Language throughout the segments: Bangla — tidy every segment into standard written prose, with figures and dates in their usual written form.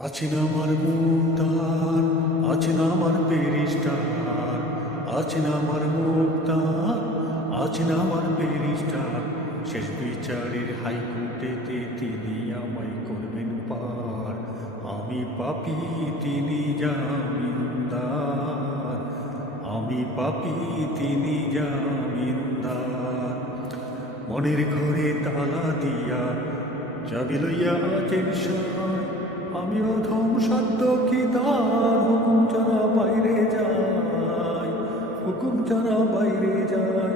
আছেন আমার মুক্তার, আছেন আমার ব্যারিস্টার, আছেন আমার মুক্তার, আছেন আমার ব্যারিস্টার। শেষ বিচারের হাইকোর্টেতে তিনি আমায় করবেন পার। আমি পাপী, তিনি জামিনদার। আমি পাপী, তিনি জামিনদার। মনের ঘরে তালা দিয়া চাবি লইয়া আছেন সহায়। আমি অধম সাধ্য কি তার হুকুম ছাড়া বাইরে যাই, হুকুম ছাড়া বাইরে যাই।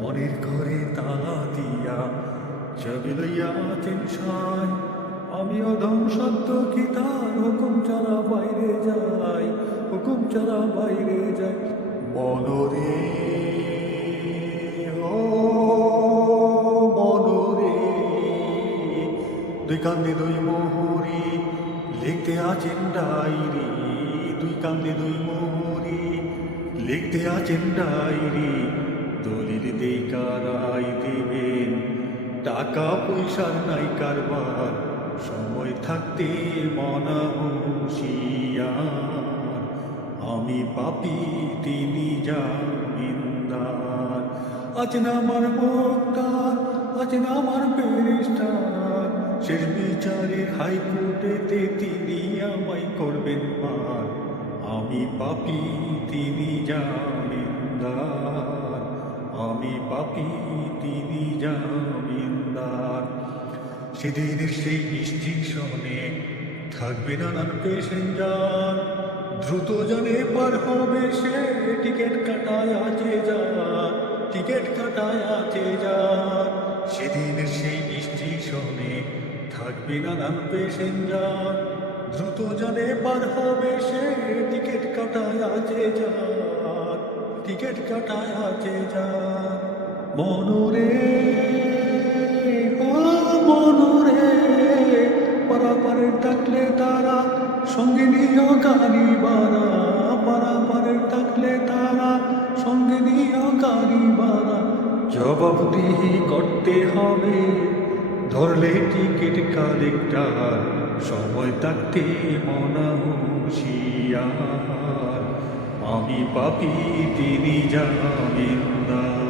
মনের ঘরে তালা দিয়া চাবি লইয়া আছেন সহায়। আমি অধম সাধ্য কি তার হুকুম ছাড়া বাইরে যাই, হুকুম ছাড়া বাইরে যাই। মনরে ও মনরে, দুই কান্দে দুই মোহরি লিখতে আছেন ডায়েরি। দুই কান্দে দুই মোহরি লিখতে আছেন ডায়েরি। দলিল দেই কারাই দেবেন, টাকা পয়সার নাই কারবার। সময় থাকতে মনা হুঁশিয়ার। আমি পাপী, তিনি জামিনদার। আছেন আমার মুক্তার, আছেন আমার ব্যারিস্টার। শেষ বিচারের হাইকোর্টেতে তিনি আমায় করবেন পার। আমি পাপী, তিনি জামিনদার। আমি পাপী, তিনি জামিনদার। সেদিনের সেই স্টেশনে থাকবে নানান প্যাসেঞ্জার। দ্রুত জানে পার হবে সে, টিকিট কাটায় আছে যার, টিকিট কাটায় আছে যার। সেদিনের সেই স্টেশনে থাকবে নানান প্যাসেঞ্জার। দ্রুত জানে পার হবে সে, টিকিট কাটায় আছে যার, টিকিট কাটায় আছে যার। মনরে ও মনরে, পারাপারে ডাকলে তারা সঙ্গে নিও গাড়ি ভাড়া। পারাপারে ডাকলে তারা সঙ্গে নিও গাড়ি ভাড়া। জবাবদিহি করতে হবে ধরলে টিকিট কালেক্টর। সময় থাকতে মনা হুঁশিয়ার। আমি পাপী, তিনি জামিনদার।